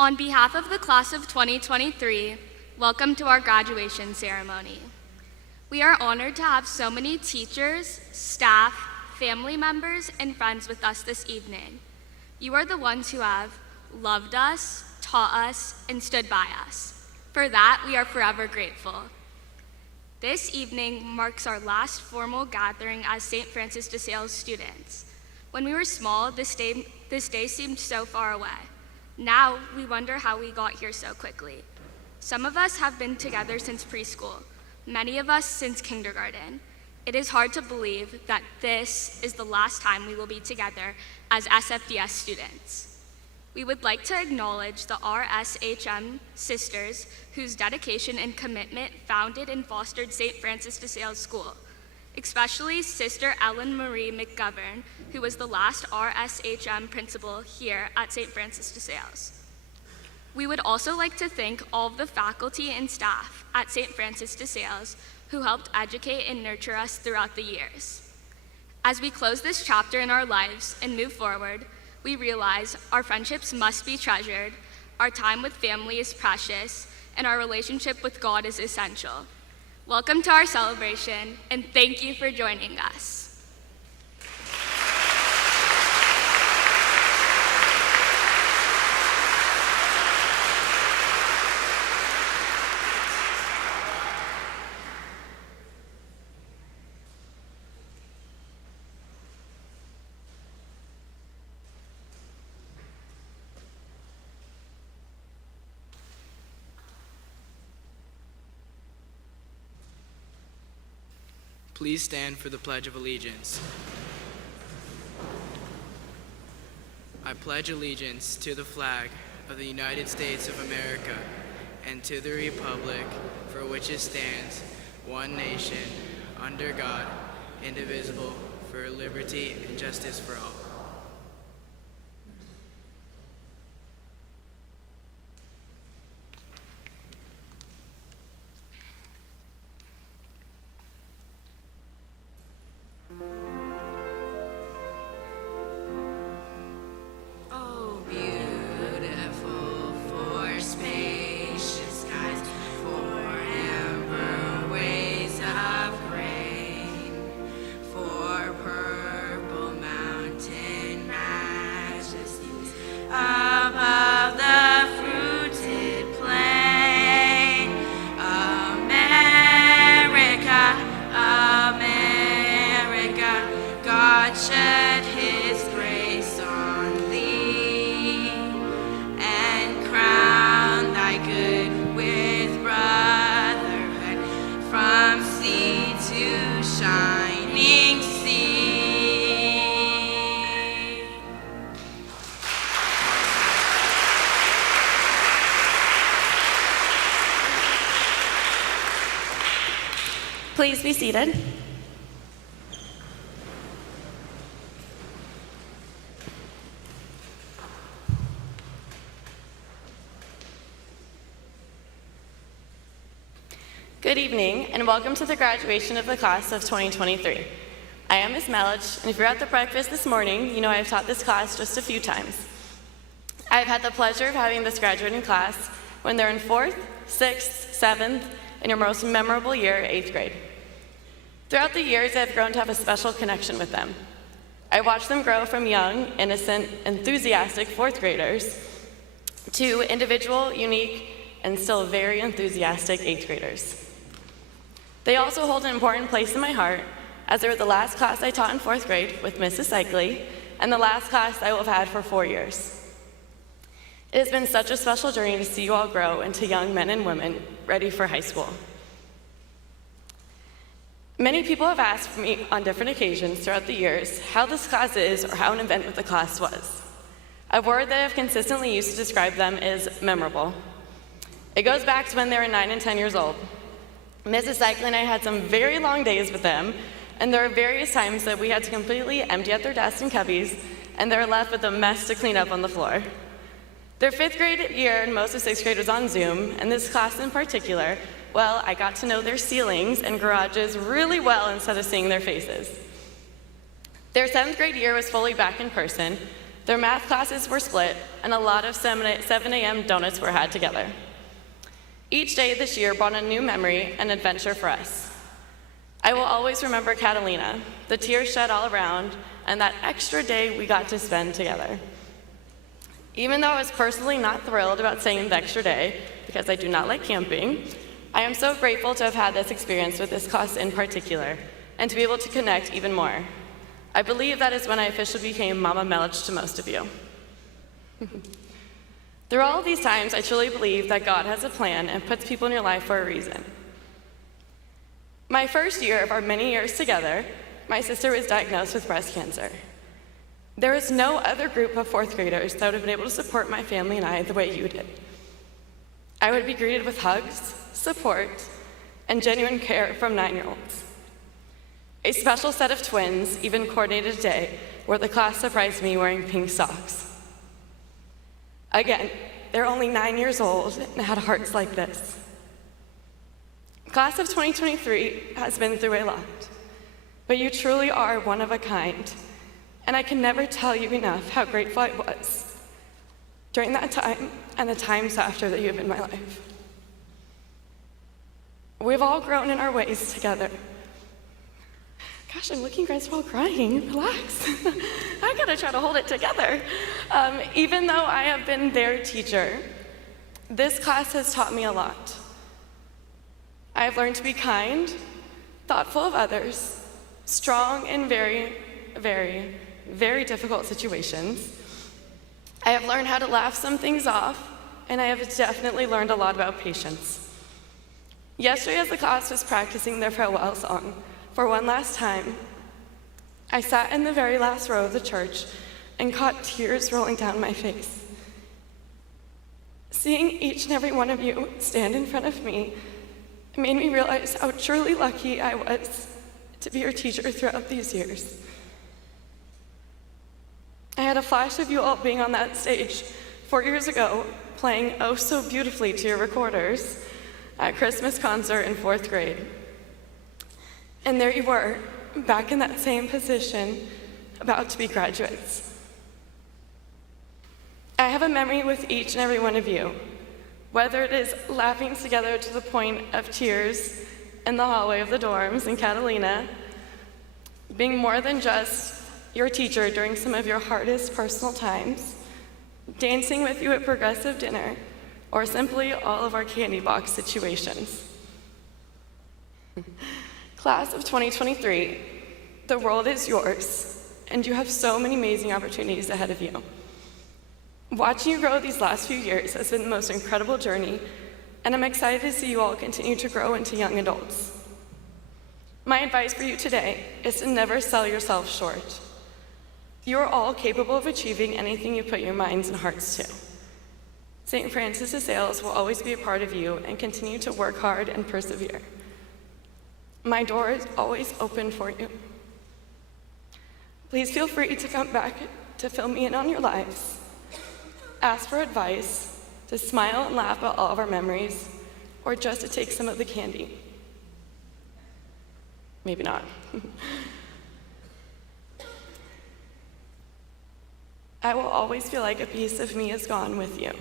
On behalf of the class of 2023, welcome to our graduation ceremony. We are honored to have so many teachers, staff, family members, and friends with us this evening. You are the ones who have loved us, taught us, and stood by us. For that, we are forever grateful. This evening marks our last formal gathering as St. Francis de Sales students. When we were small, this day seemed so far away. Now, we wonder how we got here so quickly. Some of us have been together since preschool, many of us since kindergarten. It is hard to believe that this is the last time we will be together as SFDS students. We would like to acknowledge the RSHM sisters whose dedication and commitment founded and fostered St. Francis de Sales School, especially Sister Ellen Marie McGovern, who was the last RSHM principal here at St. Francis de Sales. We would also like to thank all of the faculty and staff at St. Francis de Sales who helped educate and nurture us throughout the years. As we close this chapter in our lives and move forward, we realize our friendships must be treasured, our time with family is precious, and our relationship with God is essential. Welcome to our celebration, and thank you for joining us. Please stand for the Pledge of Allegiance. I pledge allegiance to the flag of the United States of America and to the republic for which it stands, one nation, under God, indivisible, for liberty and justice for all. Please be seated. Good evening, and welcome to the graduation of the class of 2023. I am Ms. Melich, and if you're at the breakfast this morning, you know I've taught this class just a few times. I've had the pleasure of having this graduating class when they're in 4th, 6th, 7th, and your most memorable year, 8th grade. Throughout the years, I've grown to have a special connection with them. I watched them grow from young, innocent, enthusiastic 4th graders to individual, unique, and still very enthusiastic 8th graders. They also hold an important place in my heart, as they were the last class I taught in 4th grade with Mrs. Cycley, and the last class I will have had for 4 years. It has been such a special journey to see you all grow into young men and women ready for high school. Many people have asked me on different occasions throughout the years how this class is or how an event with the class was. A word that I've consistently used to describe them is memorable. It goes back to when they were 9 and 10 years old. Mrs. Cycley and I had some very long days with them, and there were various times that we had to completely empty out their desks and cubbies, and they were left with a mess to clean up on the floor. Their 5th grade year and most of 6th grade was on Zoom, and this class in particular, well, I got to know their ceilings and garages really well instead of seeing their faces. Their 7th grade year was fully back in person. Their math classes were split, and a lot of 7 a.m. donuts were had together. Each day this year brought a new memory and adventure for us. I will always remember Catalina, the tears shed all around, and that extra day we got to spend together. Even though I was personally not thrilled about staying the extra day, because I do not like camping, I am so grateful to have had this experience with this class in particular, and to be able to connect even more. I believe that is when I officially became Mama Melich to most of you. Through all of these times, I truly believe that God has a plan and puts people in your life for a reason. My first year of our many years together, my sister was diagnosed with breast cancer. There is no other group of fourth graders that would have been able to support my family and I the way you did. I would be greeted with hugs, support, and genuine care from 9-year-olds. A special set of twins even coordinated a day where the class surprised me wearing pink socks. Again, they're only 9 years old and had hearts like this. Class of 2023 has been through a lot, but you truly are one of a kind, and I can never tell you enough how grateful I was during that time and the times after that you have been in my life. We've all grown in our ways together. Gosh, I'm looking guys while crying. Relax. I gotta try to hold it together. Even though I have been their teacher, this class has taught me a lot. I have learned to be kind, thoughtful of others, strong in very, very, very difficult situations. I have learned how to laugh some things off, and I have definitely learned a lot about patience. Yesterday, as the class was practicing their farewell song, for one last time, I sat in the very last row of the church and caught tears rolling down my face. Seeing each and every one of you stand in front of me made me realize how truly lucky I was to be your teacher throughout these years. I had a flash of you all being on that stage 4 years ago, playing oh so beautifully to your recorders at Christmas concert in 4th grade. And there you were, back in that same position, about to be graduates. I have a memory with each and every one of you, whether it is laughing together to the point of tears in the hallway of the dorms in Catalina, being more than just your teacher during some of your hardest personal times, dancing with you at progressive dinner, or simply all of our candy box situations. Class of 2023, the world is yours, and you have so many amazing opportunities ahead of you. Watching you grow these last few years has been the most incredible journey, and I'm excited to see you all continue to grow into young adults. My advice for you today is to never sell yourself short. You are all capable of achieving anything you put your minds and hearts to. St. Francis de Sales will always be a part of you and continue to work hard and persevere. My door is always open for you. Please feel free to come back to fill me in on your lives, ask for advice, to smile and laugh at all of our memories, or just to take some of the candy. Maybe not. I will always feel like a piece of me is gone with you.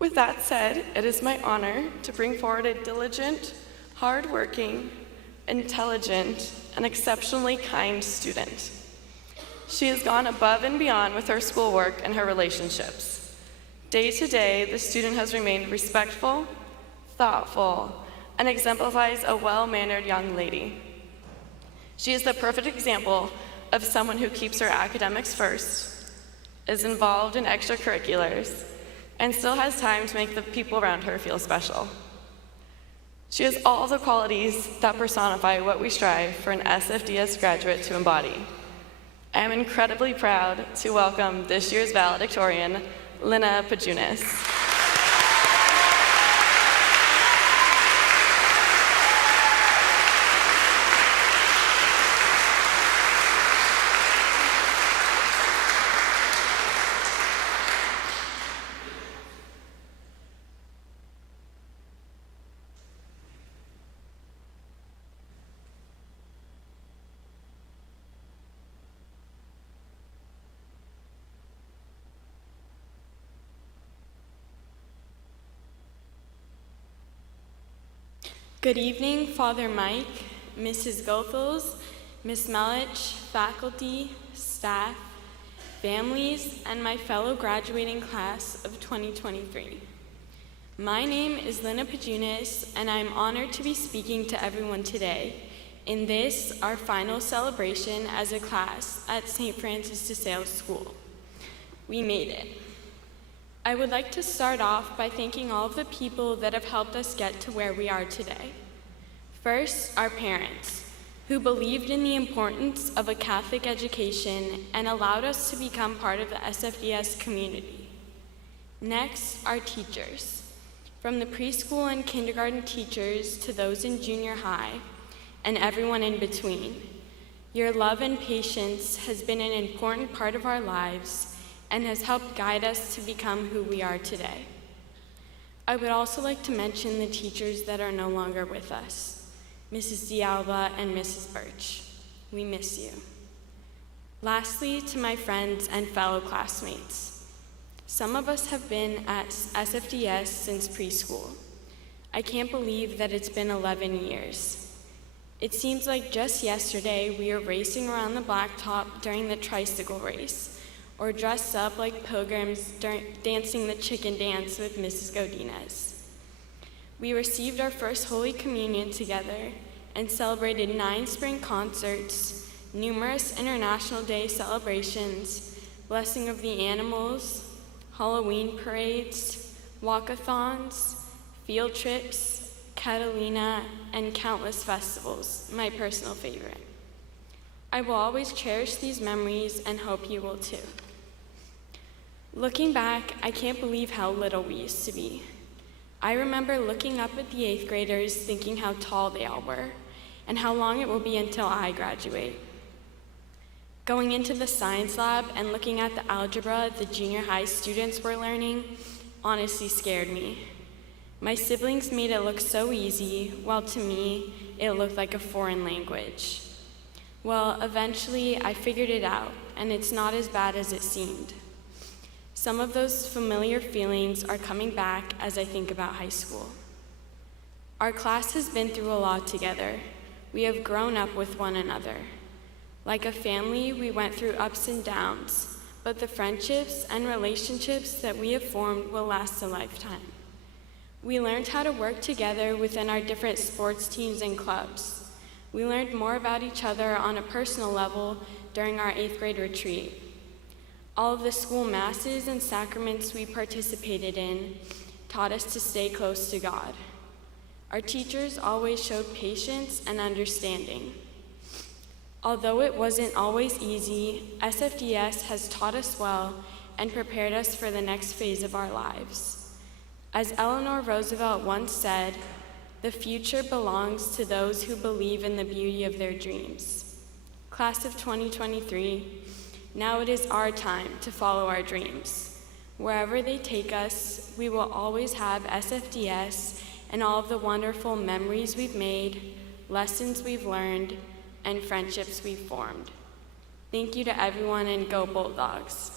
With that said, it is my honor to bring forward a diligent, hardworking, intelligent, and exceptionally kind student. She has gone above and beyond with her schoolwork and her relationships. Day to day, the student has remained respectful, thoughtful, and exemplifies a well-mannered young lady. She is the perfect example of someone who keeps her academics first, is involved in extracurriculars, and still has time to make the people around her feel special. She has all the qualities that personify what we strive for an SFDS graduate to embody. I am incredibly proud to welcome this year's valedictorian, Lina Pajunas. Good evening, Father Mike, Mrs. Goethals, Ms. Melich, faculty, staff, families, and my fellow graduating class of 2023. My name is Lina Pajunas, and I'm honored to be speaking to everyone today in this, our final celebration as a class at St. Francis de Sales School. We made it. I would like to start off by thanking all of the people that have helped us get to where we are today. First, our parents, who believed in the importance of a Catholic education and allowed us to become part of the SFDS community. Next, our teachers, from the preschool and kindergarten teachers to those in junior high, and everyone in between. Your love and patience has been an important part of our lives and has helped guide us to become who we are today. I would also like to mention the teachers that are no longer with us, Mrs. D'Alba and Mrs. Birch. We miss you. Lastly, to my friends and fellow classmates. Some of us have been at SFDS since preschool. I can't believe that it's been 11 years. It seems like just yesterday we were racing around the blacktop during the tricycle race, or dressed up like pilgrims dancing the chicken dance with Mrs. Godinez. We received our first Holy Communion together and celebrated 9 spring concerts, numerous International Day celebrations, Blessing of the Animals, Halloween parades, walkathons, field trips, Catalina, and countless festivals, my personal favorite. I will always cherish these memories and hope you will too. Looking back, I can't believe how little we used to be. I remember looking up at the 8th graders thinking how tall they all were and how long it will be until I graduate. Going into the science lab and looking at the algebra the junior high students were learning honestly scared me. My siblings made it look so easy, while to me, it looked like a foreign language. Well, eventually, I figured it out, and it's not as bad as it seemed. Some of those familiar feelings are coming back as I think about high school. Our class has been through a lot together. We have grown up with one another. Like a family, we went through ups and downs, but the friendships and relationships that we have formed will last a lifetime. We learned how to work together within our different sports teams and clubs. We learned more about each other on a personal level during our 8th grade retreat. All of the school masses and sacraments we participated in taught us to stay close to God. Our teachers always showed patience and understanding. Although it wasn't always easy, SFDS has taught us well and prepared us for the next phase of our lives. As Eleanor Roosevelt once said, the future belongs to those who believe in the beauty of their dreams. Class of 2023, now it is our time to follow our dreams. Wherever they take us, we will always have SFDS and all of the wonderful memories we've made, lessons we've learned, and friendships we've formed. Thank you to everyone, and go Bulldogs.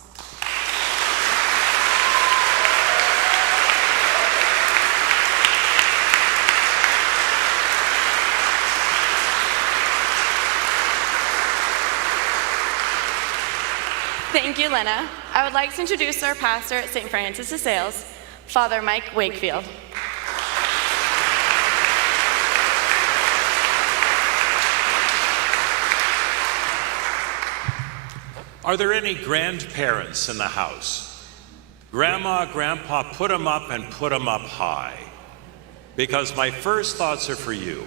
Thank you, Lena. I would like to introduce our pastor at St. Francis de Sales, Father Mike Wakefield. Are there any grandparents in the house? Grandma, Grandpa, put them up and put them up high. Because my first thoughts are for you.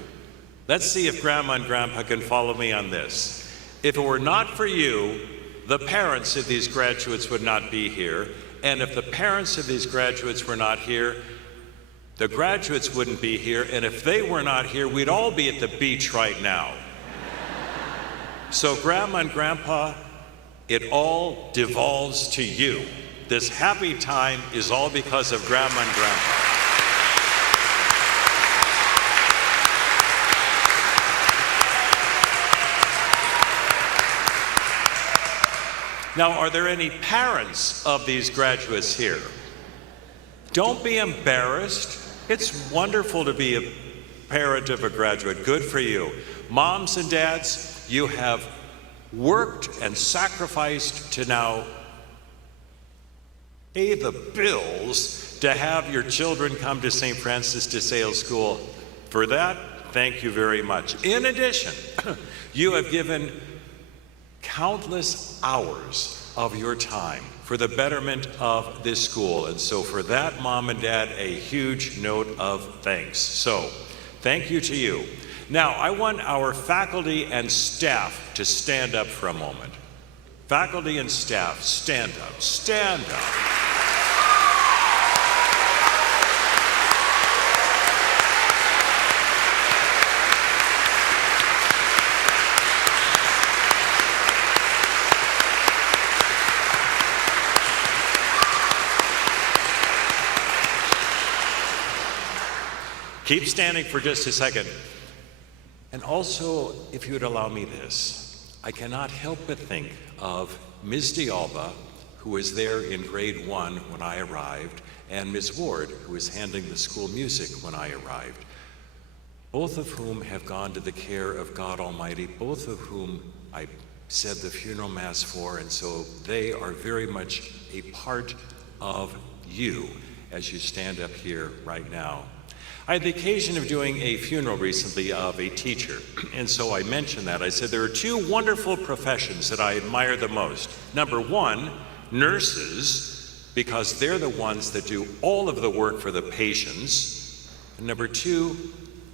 Let's see if Grandma and Grandpa can follow me on this. If it were not for you, the parents of these graduates would not be here. And if the parents of these graduates were not here, the graduates wouldn't be here. And if they were not here, we'd all be at the beach right now. So Grandma and Grandpa, it all devolves to you. This happy time is all because of Grandma and Grandpa. Now, are there any parents of these graduates here? Don't be embarrassed. It's wonderful to be parent of a graduate. Good for you. Moms and dads, you have worked and sacrificed to now pay the bills to have your children come to St. Francis de Sales School. For that, thank you very much. In addition, you have given countless hours of your time for the betterment of this school. And so for that, Mom and Dad, a huge note of thanks. So thank you to you. Now, I want our faculty and staff to stand up for a moment. Faculty and staff, stand up, stand up. Keep standing for just a second. And also, if you would allow me this, I cannot help but think of Ms. D'Alba, who was there in grade 1 when I arrived, and Ms. Ward, who was handling the school music when I arrived, both of whom have gone to the care of God Almighty, both of whom I said the funeral mass for, and so they are very much a part of you as you stand up here right now. I had the occasion of doing a funeral recently of a teacher, and so I mentioned that. I said there are two wonderful professions that I admire the most. Number one, nurses, because they're the ones that do all of the work for the patients. And number two,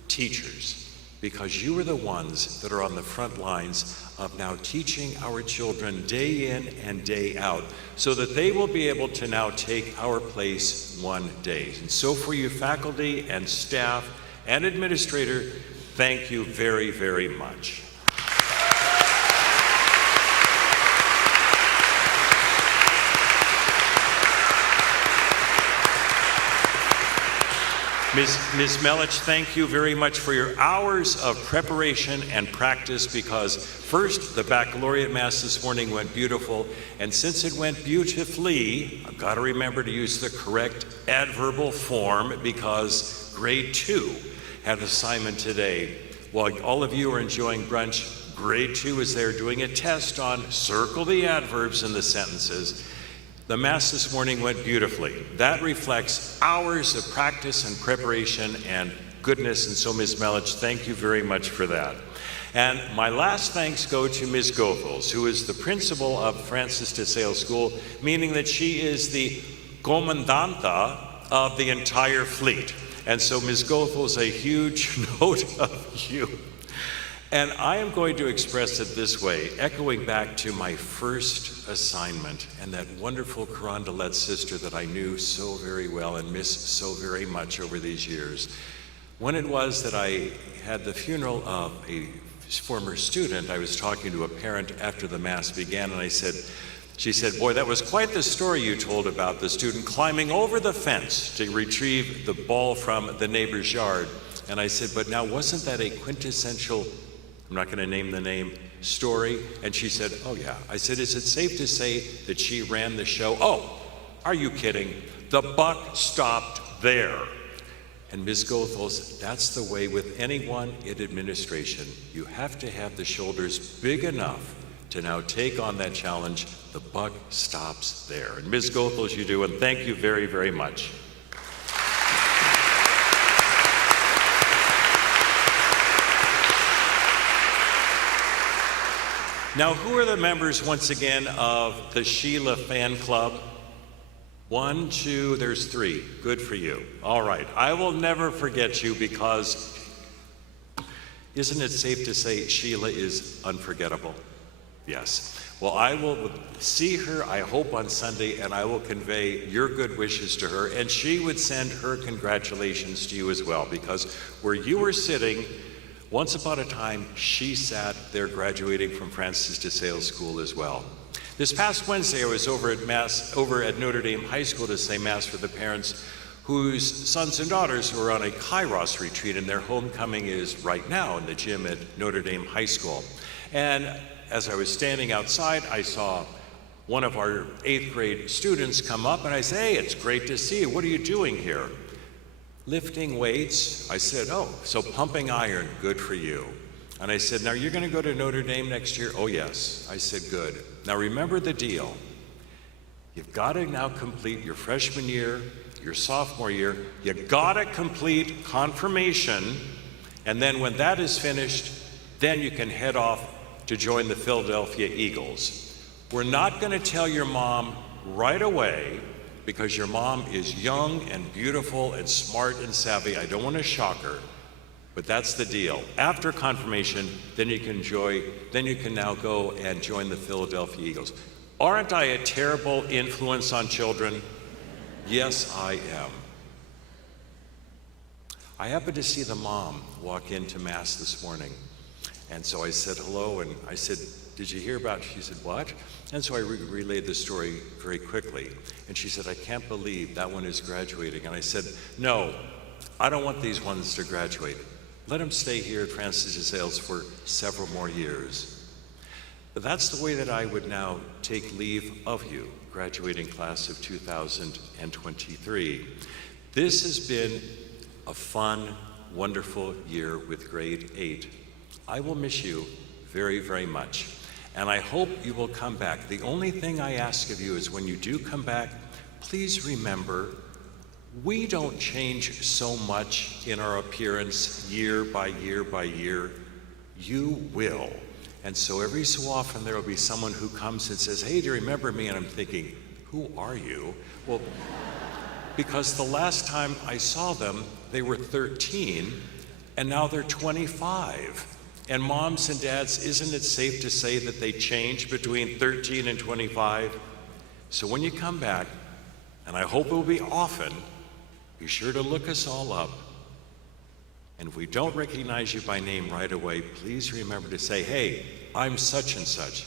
teachers, because you are the ones that are on the front lines of now teaching our children day in and day out so that they will be able to now take our place one day. And so for you faculty and staff and administrator, thank you very, very much. Ms. Melich, thank you very much for your hours of preparation and practice, because first, the baccalaureate mass this morning went beautiful, and since it went beautifully, I've got to remember to use the correct adverbal form because grade 2 had an assignment today. While all of you are enjoying brunch, grade 2 is there doing a test on circle the adverbs in the sentences. The Mass this morning went beautifully. That reflects hours of practice and preparation and goodness, and so Ms. Melich, thank you very much for that. And my last thanks go to Ms. Goethals, who is the principal of Francis de Sales School, meaning that she is the comandanta of the entire fleet. And so Ms. Goethals, a huge note of you. And I am going to express it this way, echoing back to my first assignment and that wonderful Carondelet sister that I knew so very well and miss so very much over these years. When it was that I had the funeral of a former student, I was talking to a parent after the Mass began, and she said, boy, that was quite the story you told about the student climbing over the fence to retrieve the ball from the neighbor's yard. And I said, but now wasn't that a quintessential, I'm not going to name the name, story? And she said, oh yeah. I said, is it safe to say that she ran the show? Oh, are you kidding? The buck stopped there. And Ms. Goethals, that's the way with anyone in administration. You have to have the shoulders big enough to now take on that challenge. The buck stops there. And Ms. Goethals, you do, and thank you very, very much. Now, who are the members, once again, of the Sheila Fan Club? 1, 2, there's 3. Good for you. All right. I will never forget you because isn't it safe to say Sheila is unforgettable? Yes. Well, I will see her, I hope, on Sunday, and I will convey your good wishes to her, and she would send her congratulations to you as well, because where you were sitting, once upon a time, she sat there graduating from Francis de Sales School as well. This past Wednesday, I was over at Notre Dame High School to say Mass for the parents whose sons and daughters were on a Kairos retreat, and their homecoming is right now in the gym at Notre Dame High School. And as I was standing outside, I saw one of our 8th grade students come up, and I said, hey, it's great to see you. What are you doing here? lifting weights? I said, oh, so pumping iron, good for you. And I said, now you're going to go to Notre Dame next year? Oh, yes. I said, good. Now remember the deal. You've got to now complete your freshman year, your sophomore year. You've got to complete confirmation. And then when that is finished, then you can head off to join the Philadelphia Eagles. We're not going to tell your mom right away because your mom is young and beautiful and smart and savvy. I don't want to shock her, but that's the deal. After confirmation, then you can now go and join the Philadelphia Eagles. Aren't I a terrible influence on children? Yes, I am. I happened to see the mom walk into Mass this morning. And so I said hello, and I said, did you hear about, she said, what? And so I relayed the story very quickly. And she said, I can't believe that one is graduating. And I said, no, I don't want these ones to graduate. Let them stay here at Francis de Sales for several more years. But that's the way that I would now take leave of you, graduating class of 2023. This has been a fun, wonderful year with grade 8. I will miss you very, very much. And I hope you will come back. The only thing I ask of you is when you do come back, please remember, we don't change so much in our appearance year by year by year. You will. And so every so often there will be someone who comes and says, hey, do you remember me? And I'm thinking, who are you? Well, because the last time I saw them, they were 13, and now they're 25. And moms and dads, isn't it safe to say that they change between 13 and 25? So when you come back, and I hope it will be often, be sure to look us all up. And if we don't recognize you by name right away, please remember to say, hey, I'm such and such.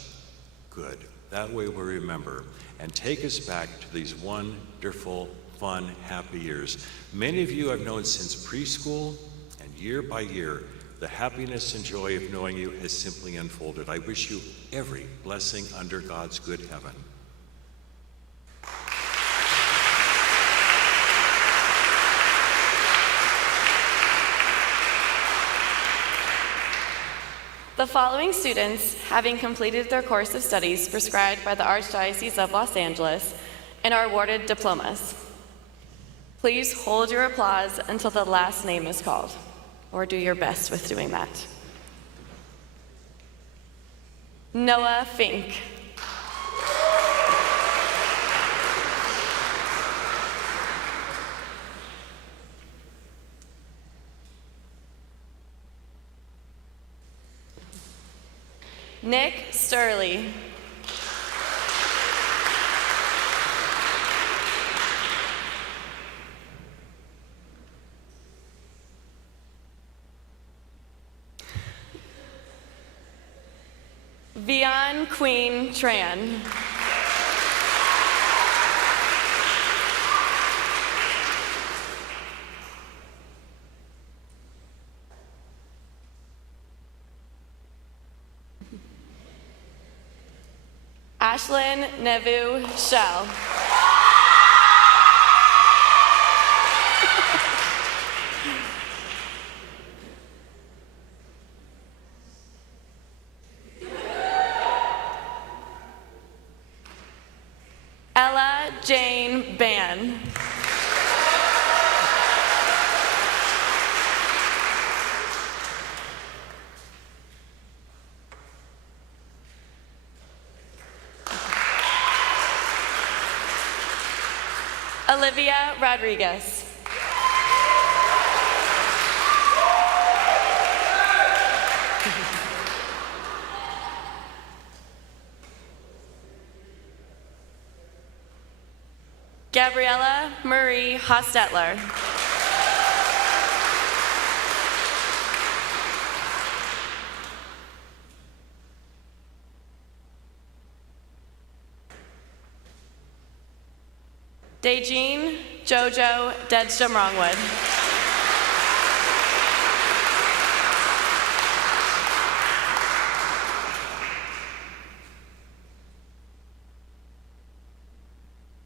Good. That way we'll remember. And take us back to these wonderful, fun, happy years. Many of you I've known since preschool, and year by year, the happiness and joy of knowing you has simply unfolded. I wish you every blessing under God's good heaven. The following students, having completed their course of studies prescribed by the Archdiocese of Los Angeles, and are awarded diplomas. Please hold your applause until the last name is called, or do your best with doing that. Noah Fink. Nick Sturley. Vian Queen Tran. Ashlyn Nevu Shell. Ella Jane Ban. Olivia Rodriguez. Gabriella Marie Hostetler. Dejeen Jojo Dedstrom Wrongwood.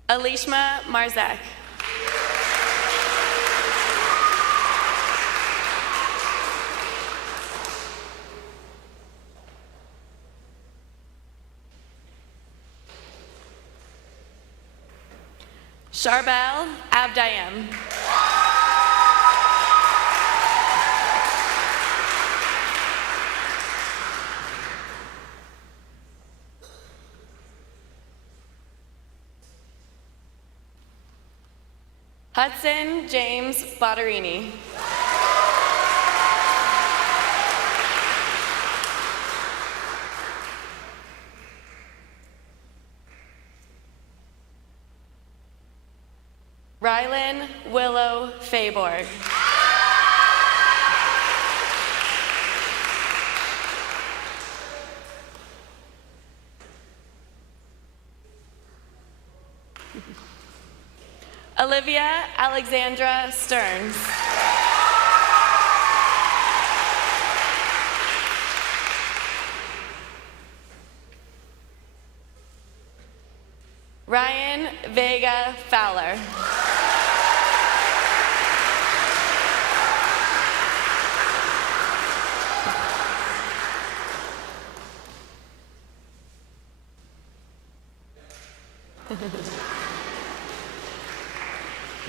Alishma Marzek. Charbel Abdayem. Hudson James Botterini. Rylan Willow Fayborg. Olivia Alexandra Stearns. Ryan Vega Fowler.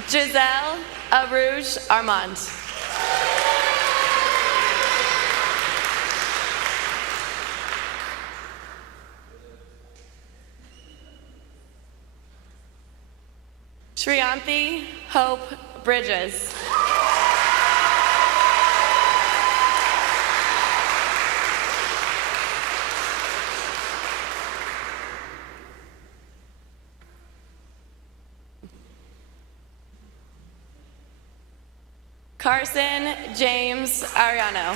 Giselle Arouge Armand. Shriyanthi Hope Bridges. Carson James Ariano.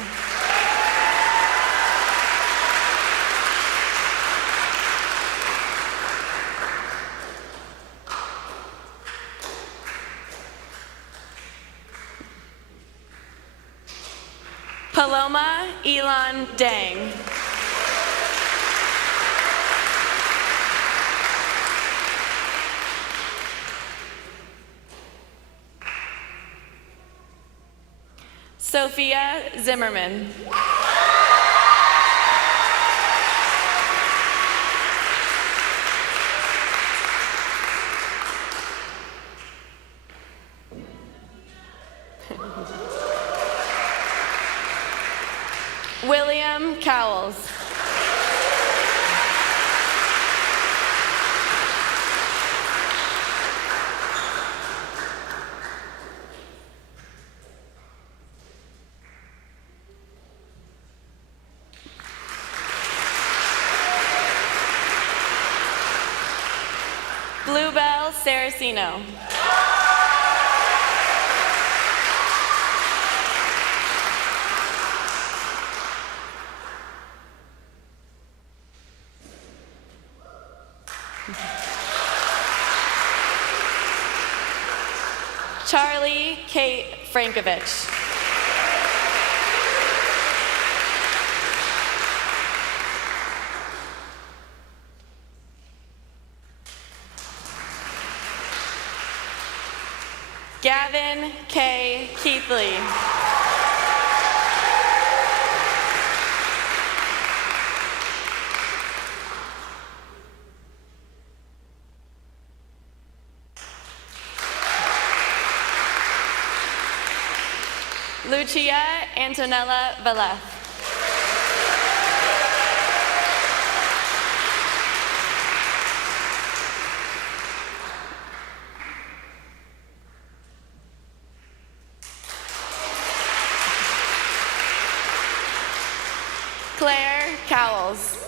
Paloma Elon Dang. Sophia Zimmerman. William Cowles. Bluebell Saraceno. Charlie Kate Frankovich. Gavin K. Keithley. Lucia Antonella Valef. Claire Cowles.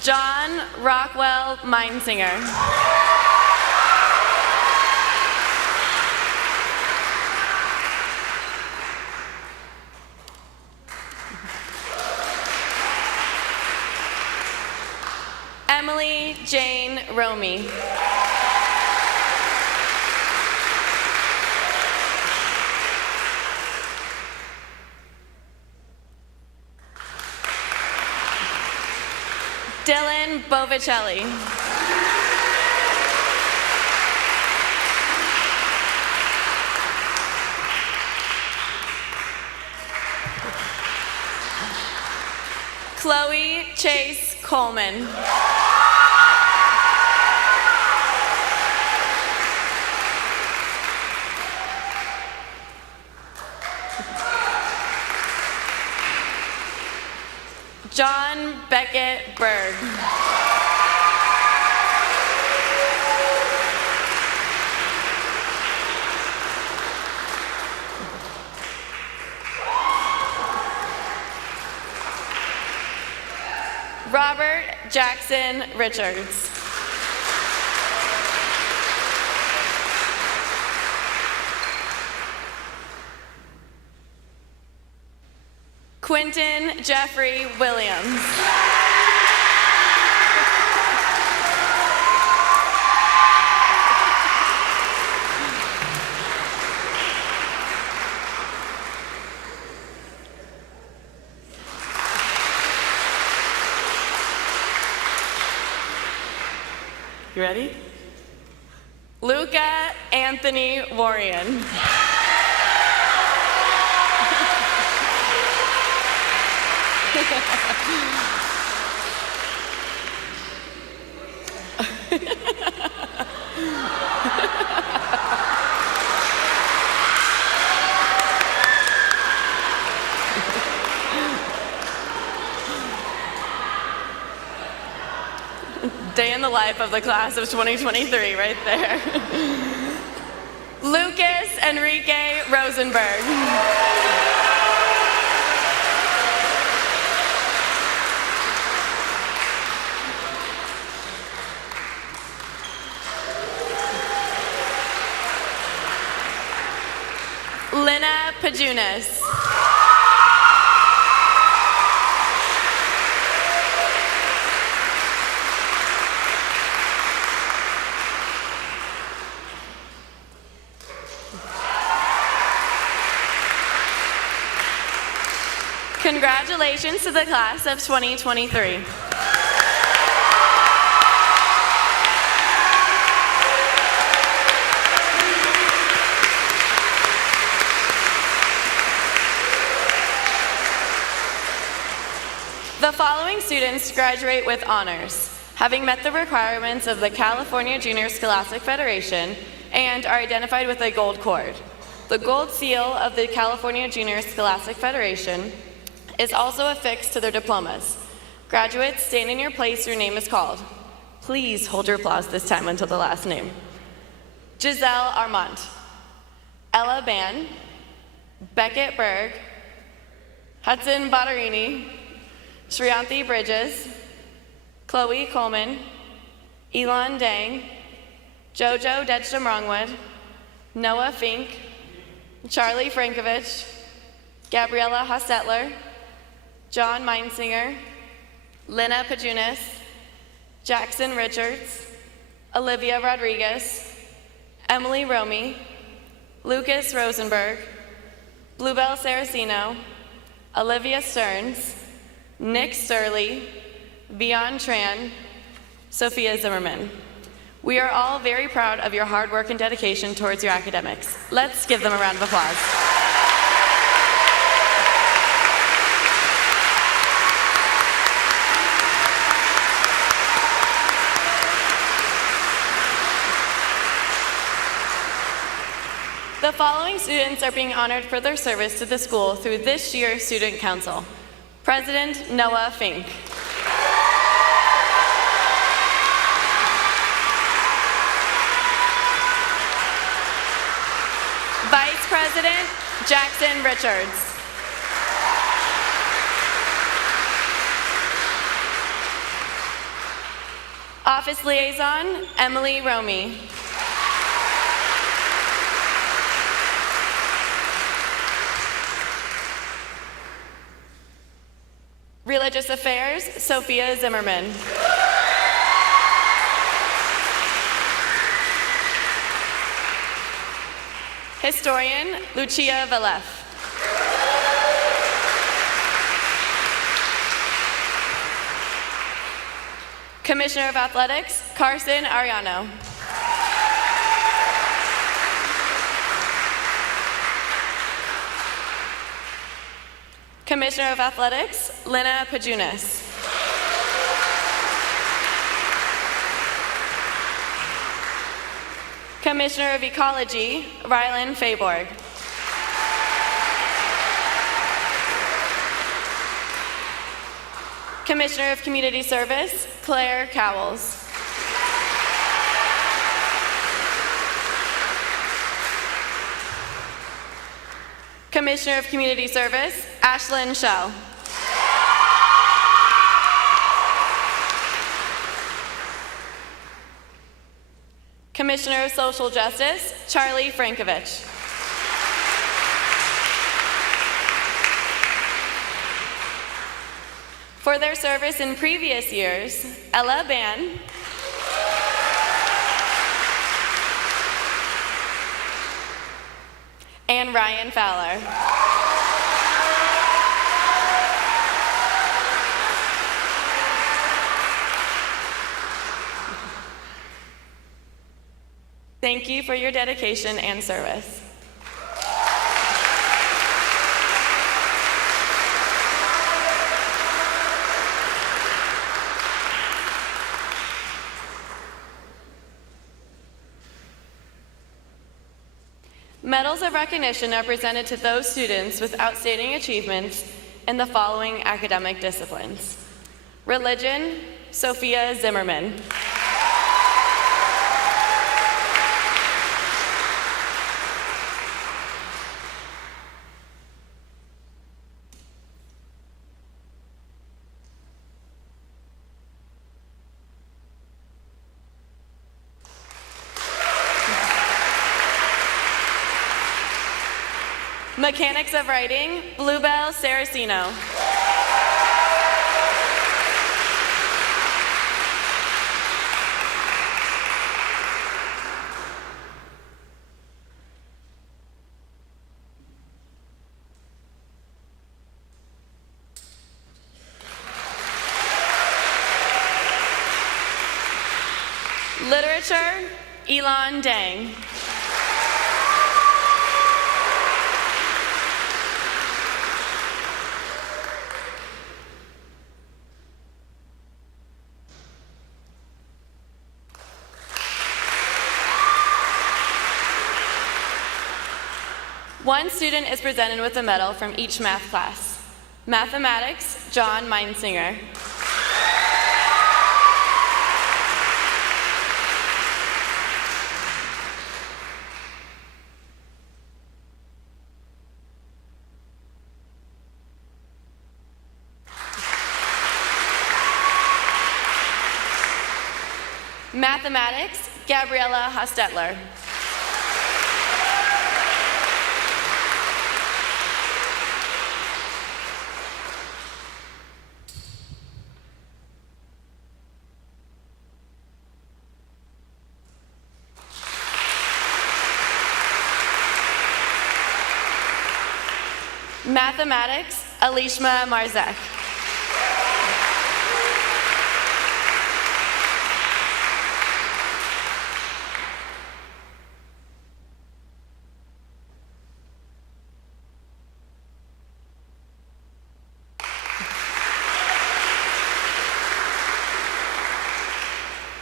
John Rockwell Meinsinger. Emily Jane Romy. Dylan Bovicelli. Chloe Chase Coleman. John Beckett Berg. Robert Jackson Richards. Quentin Jeffrey Williams. You ready? Luca Anthony Warrion. Day in the life of the class of 2023, right there. Lucas Enrique Rosenberg. Lina Pajunas. Congratulations to the class of 2023. The following students graduate with honors, having met the requirements of the California Junior Scholastic Federation and are identified with a gold cord. The gold seal of the California Junior Scholastic Federation is also affixed to their diplomas. Graduates, stand in your place, your name is called. Please hold your applause this time until the last name. Giselle Armand, Ella Ban, Beckett Berg, Hudson Bottarini, Shriyanthi Bridges, Chloe Coleman, Elon Dang, Jojo Dedstrom-Rongwood, Noah Fink, Charlie Frankovich, Gabriella Hostetler, John Meinsinger, Lina Pajunas, Jackson Richards, Olivia Rodriguez, Emily Romy, Lucas Rosenberg, Bluebell Saraceno, Olivia Stearns, Nick Sturley, Vion Tran, Sophia Zimmerman. We are all very proud of your hard work and dedication towards your academics. Let's give them a round of applause. The following students are being honored for their service to the school through this year's Student Council. President Noah Fink. Vice President Jackson Richards. Office Liaison Emily Romy. Religious Affairs, Sophia Zimmerman. Historian, Lucia Valef. Commissioner of Athletics, Carson Ariano. Commissioner of Athletics, Lina Pajunas. Commissioner of Ecology, Rylan Fayborg. Commissioner of Community Service, Claire Cowles. Commissioner of Community Service, Ashlyn Shell. Commissioner of Social Justice, Charlie Frankovich. For their service in previous years, Ella Ban, and Ryan Fowler. Thank you for your dedication and service. Medals of recognition are presented to those students with outstanding achievements in the following academic disciplines. Religion, Sophia Zimmerman. Mechanics of Writing, Bluebell Saraceno. Literature, Elon Dang. One student is presented with a medal from each math class. Mathematics, John Meinsinger. Mathematics, Gabriella Hostetler. Mathematics, Alishma Marzek.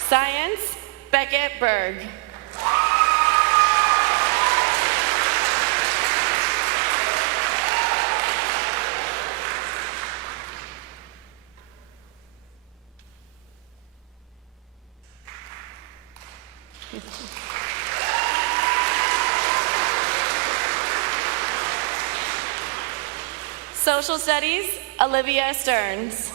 Science, Beckett Berg. Social Studies, Olivia Stearns.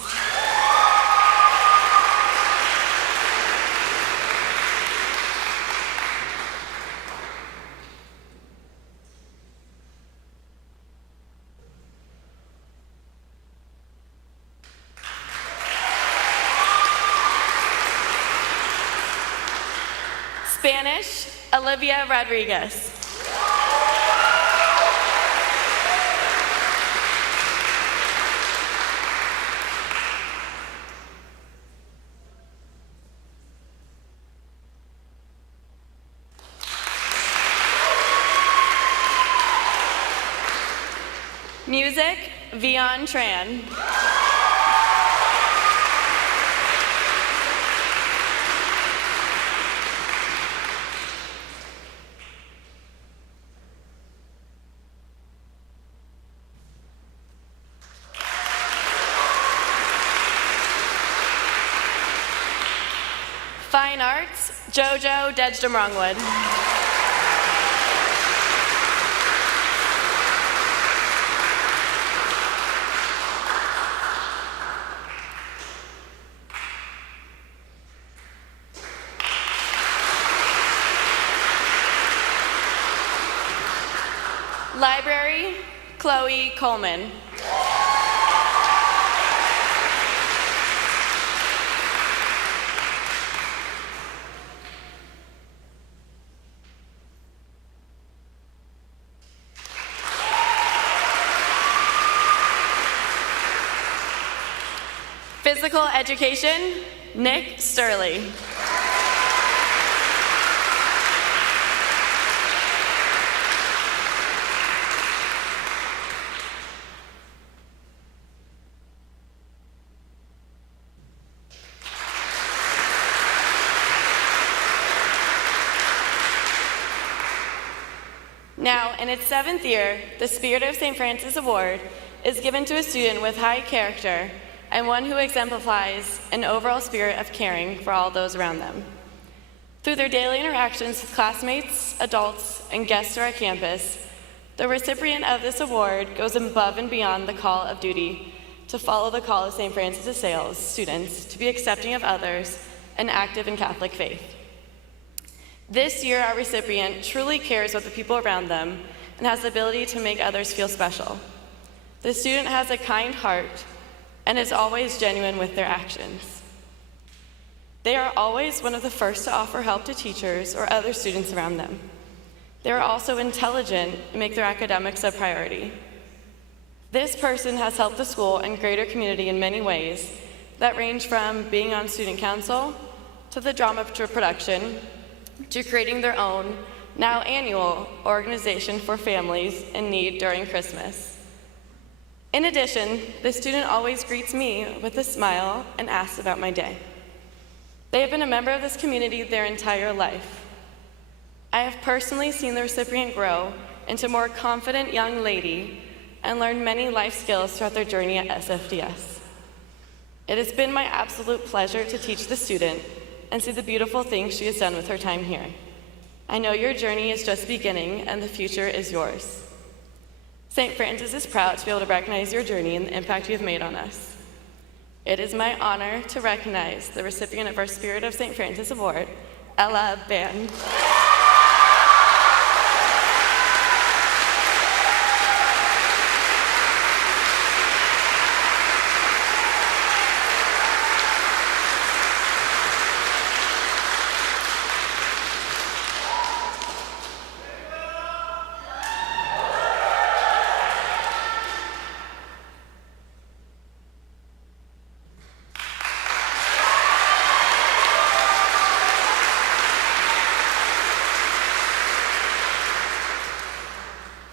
Spanish, Olivia Rodriguez. Music, Vion Tran. Fine Arts, Jojo Dedjamrongwood. Library, Chloe Coleman. Physical Education, Nick Sturley. Now, in its 7th year, the Spirit of St. Francis Award is given to a student with high character and one who exemplifies an overall spirit of caring for all those around them. Through their daily interactions with classmates, adults, and guests to our campus, the recipient of this award goes above and beyond the call of duty to follow the call of St. Francis of Sales students to be accepting of others and active in Catholic faith. This year, our recipient truly cares about the people around them and has the ability to make others feel special. The student has a kind heart and is always genuine with their actions. They are always one of the first to offer help to teachers or other students around them. They are also intelligent and make their academics a priority. This person has helped the school and greater community in many ways that range from being on student council to the drama production to creating their own, now annual, organization for families in need during Christmas. In addition, the student always greets me with a smile and asks about my day. They have been a member of this community their entire life. I have personally seen the recipient grow into a more confident young lady and learn many life skills throughout their journey at SFDS. It has been my absolute pleasure to teach the student and see the beautiful things she has done with her time here. I know your journey is just beginning and the future is yours. St. Francis is proud to be able to recognize your journey and the impact you have made on us. It is my honor to recognize the recipient of our Spirit of St. Francis Award, Ella Ban.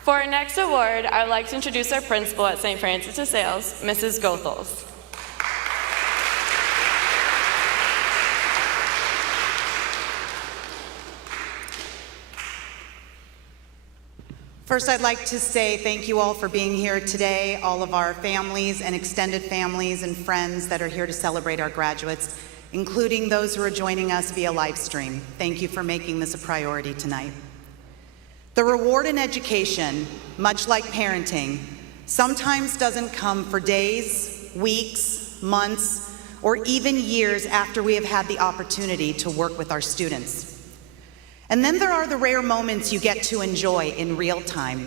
For our next award, I would like to introduce our principal at St. Francis of Sales, Mrs. Goethals. First, I'd like to say thank you all for being here today, all of our families and extended families and friends that are here to celebrate our graduates, including those who are joining us via live stream. Thank you for making this a priority tonight. The reward in education, much like parenting, sometimes doesn't come for days, weeks, months, or even years after we have had the opportunity to work with our students. And then there are the rare moments you get to enjoy in real time.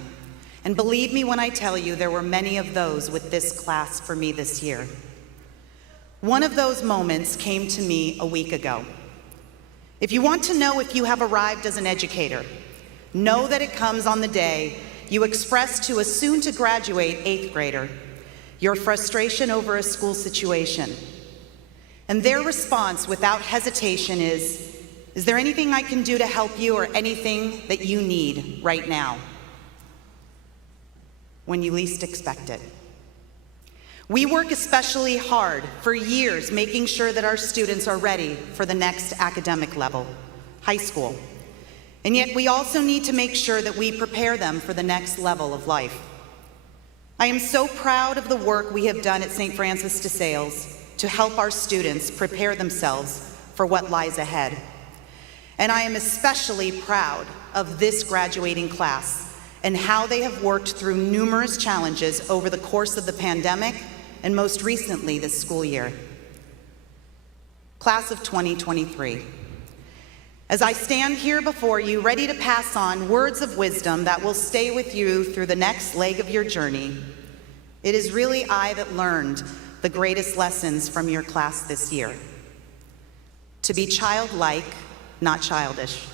And believe me when I tell you, there were many of those with this class for me this year. One of those moments came to me a week ago. If you want to know if you have arrived as an educator, know that it comes on the day you express to a soon-to-graduate 8th grader your frustration over a school situation. And their response without hesitation is there anything I can do to help you or anything that you need right now? When you least expect it. We work especially hard for years making sure that our students are ready for the next academic level, high school. And yet we also need to make sure that we prepare them for the next level of life. I am so proud of the work we have done at St. Francis de Sales to help our students prepare themselves for what lies ahead. And I am especially proud of this graduating class and how they have worked through numerous challenges over the course of the pandemic and most recently this school year. Class of 2023. As I stand here before you, ready to pass on words of wisdom that will stay with you through the next leg of your journey, it is really I that learned the greatest lessons from your class this year. To be childlike, not childish.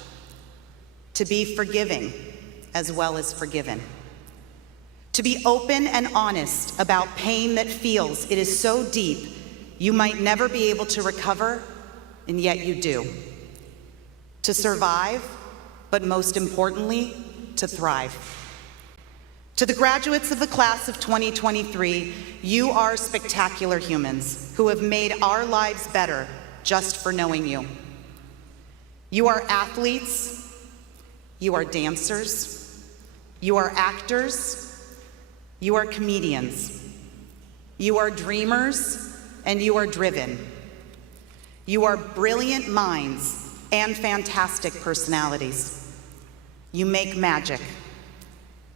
To be forgiving as well as forgiven. To be open and honest about pain that feels it is so deep you might never be able to recover, and yet you do. To survive, but most importantly, to thrive. To the graduates of the class of 2023, you are spectacular humans who have made our lives better just for knowing you. You are athletes, you are dancers, you are actors, you are comedians, you are dreamers, and you are driven. You are brilliant minds and fantastic personalities. You make magic,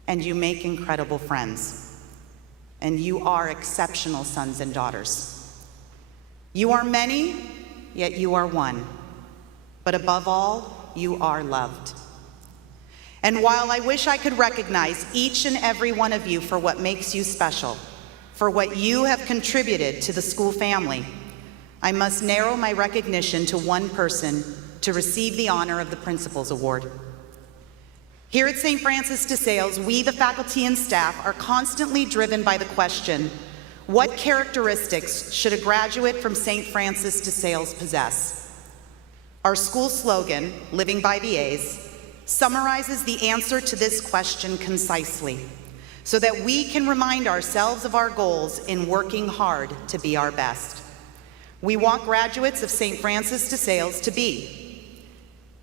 and you make incredible friends. And you are exceptional sons and daughters. You are many, yet you are one. But above all, you are loved. And while I wish I could recognize each and every one of you for what makes you special, for what you have contributed to the school family, I must narrow my recognition to one person to receive the honor of the Principal's Award. Here at St. Francis de Sales, we, the faculty and staff, are constantly driven by the question, what characteristics should a graduate from St. Francis de Sales possess? Our school slogan, Living by the A's, summarizes the answer to this question concisely, so that we can remind ourselves of our goals in working hard to be our best. We want graduates of St. Francis de Sales to be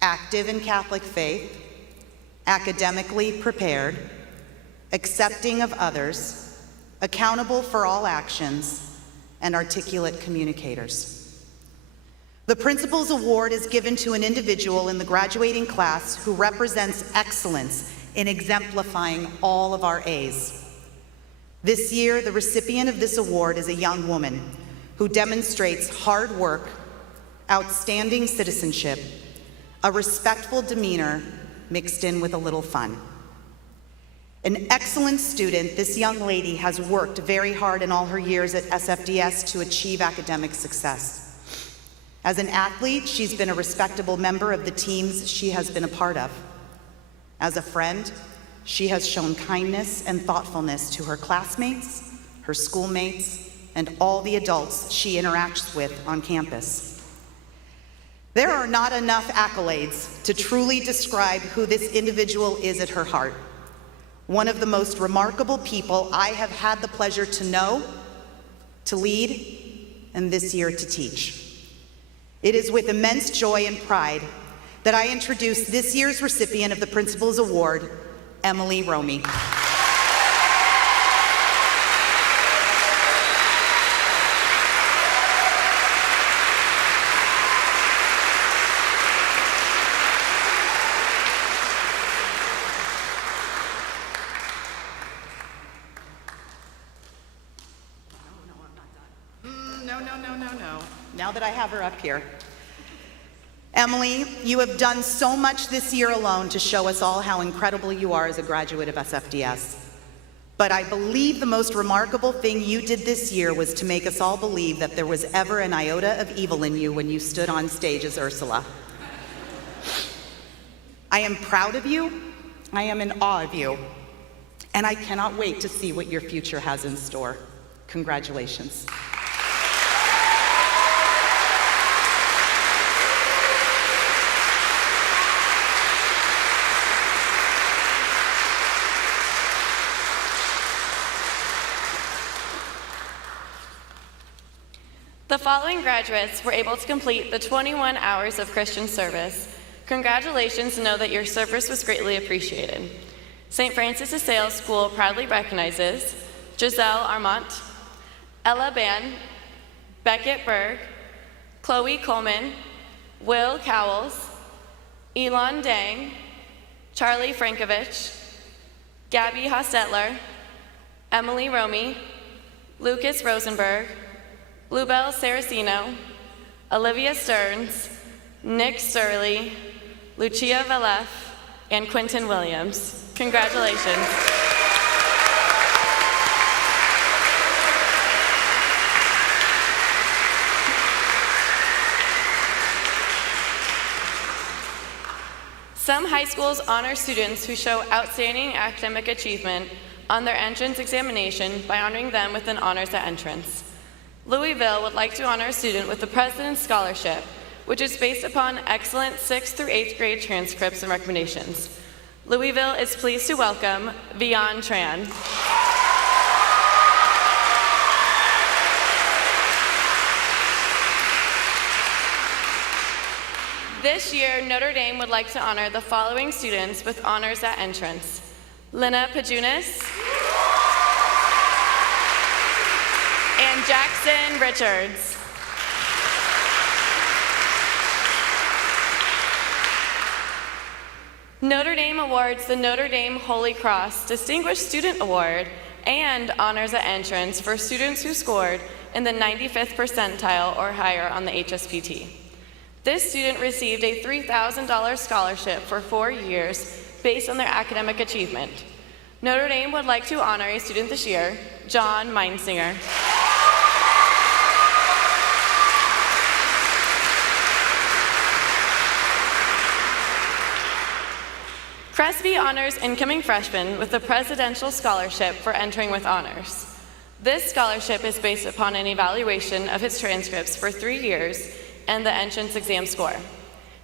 active in Catholic faith, academically prepared, accepting of others, accountable for all actions, and articulate communicators. The Principal's Award is given to an individual in the graduating class who represents excellence in exemplifying all of our A's. This year, the recipient of this award is a young woman who demonstrates hard work, outstanding citizenship, a respectful demeanor mixed in with a little fun. An excellent student, this young lady has worked very hard in all her years at SFDS to achieve academic success. As an athlete, she's been a respectable member of the teams she has been a part of. As a friend, she has shown kindness and thoughtfulness to her classmates, her schoolmates, and all the adults she interacts with on campus. There are not enough accolades to truly describe who this individual is at her heart. One of the most remarkable people I have had the pleasure to know, to lead, and this year to teach. It is with immense joy and pride that I introduce this year's recipient of the Principal's Award, Emily Romy. No. Now that I have her up here. Emily, you have done so much this year alone to show us all how incredible you are as a graduate of SFDS. But I believe the most remarkable thing you did this year was to make us all believe that there was ever an iota of evil in you when you stood on stage as Ursula. I am proud of you, I am in awe of you, and I cannot wait to see what your future has in store. Congratulations. The following graduates were able to complete the 21 hours of Christian service. Congratulations, and know that your service was greatly appreciated. St. Francis de Sales School proudly recognizes Giselle Armont, Ella Ban, Beckett Berg, Chloe Coleman, Will Cowles, Elon Dang, Charlie Frankovich, Gabby Hostetler, Emily Romy, Lucas Rosenberg, Bluebell Saraceno, Olivia Stearns, Nick Sturley, Lucia Valef, and Quentin Williams. Congratulations. Some high schools honor students who show outstanding academic achievement on their entrance examination by honoring them with an honors at entrance. Louisville would like to honor a student with the President's Scholarship, which is based upon excellent 6th through 8th grade transcripts and recommendations. Louisville is pleased to welcome Vian Tran. This year, Notre Dame would like to honor the following students with honors at entrance: Lena Pajunas and Jackson Richards. Notre Dame awards the Notre Dame Holy Cross Distinguished Student Award and honors at entrance for students who scored in the 95th percentile or higher on the HSPT. This student received a $3,000 scholarship for 4 years based on their academic achievement. Notre Dame would like to honor a student this year, John Meinsinger. Cresby honors incoming freshmen with the Presidential Scholarship for entering with honors. This scholarship is based upon an evaluation of his transcripts for 3 years and the entrance exam score.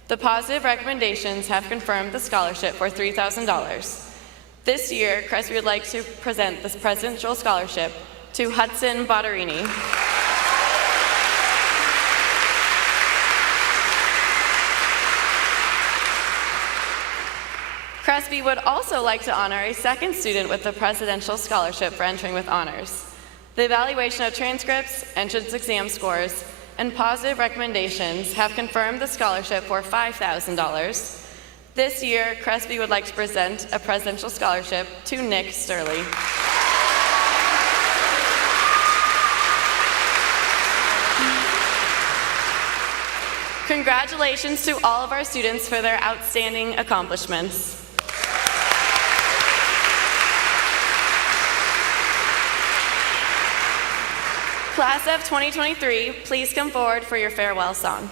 The positive recommendations have confirmed the scholarship for $3,000. This year, Cresby would like to present this Presidential Scholarship to Hudson Botterini. Cresby would also like to honor a second student with the Presidential Scholarship for entering with honors. The evaluation of transcripts, entrance exam scores, and positive recommendations have confirmed the scholarship for $5,000. This year, Cresby would like to present a Presidential Scholarship to Nick Sturley. Congratulations to all of our students for their outstanding accomplishments. Class of 2023, please come forward for your farewell song.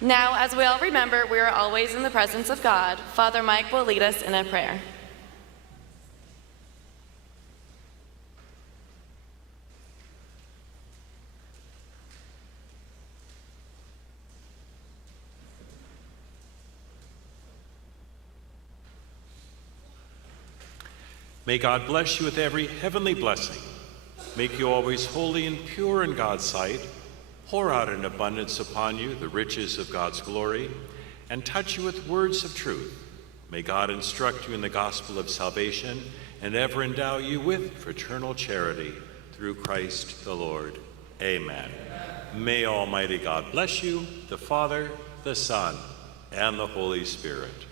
Now, as we all remember, we are always in the presence of God. Father Mike will lead us in a prayer. May God bless you with every heavenly blessing, make you always holy and pure in God's sight, pour out in abundance upon you the riches of God's glory, and touch you with words of truth. May God instruct you in the gospel of salvation and ever endow you with fraternal charity through Christ the Lord. Amen. May Almighty God bless you, the Father, the Son, and the Holy Spirit.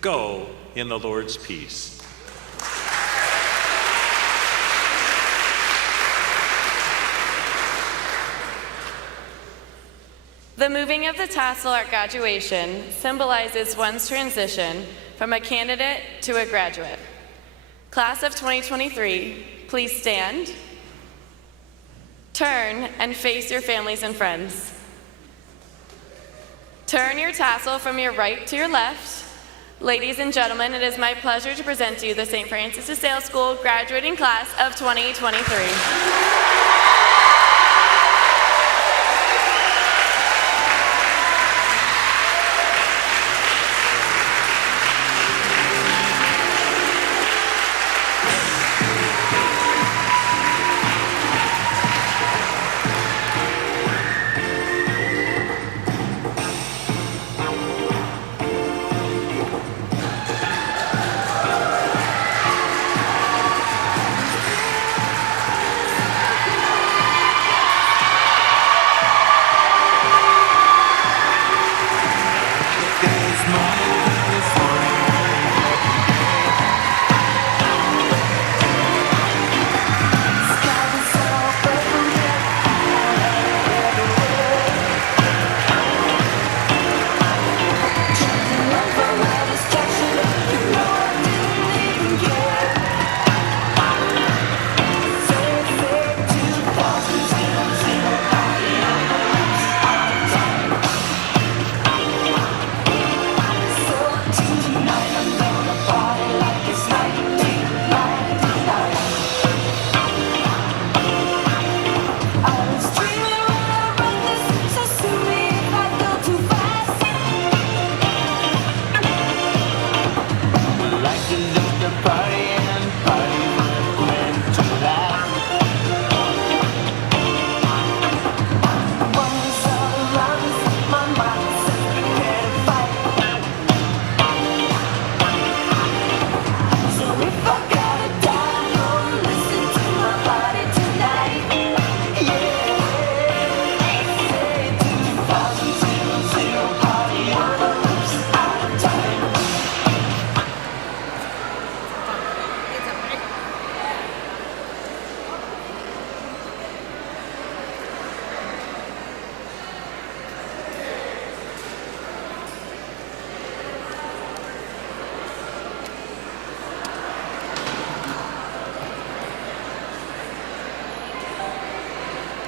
Go in the Lord's peace. The moving of the tassel at graduation symbolizes one's transition from a candidate to a graduate. Class of 2023, please stand, turn, and face your families and friends. Turn your tassel from your right to your left. Ladies and gentlemen, it is my pleasure to present to you the St. Francis de Sales School graduating class of 2023.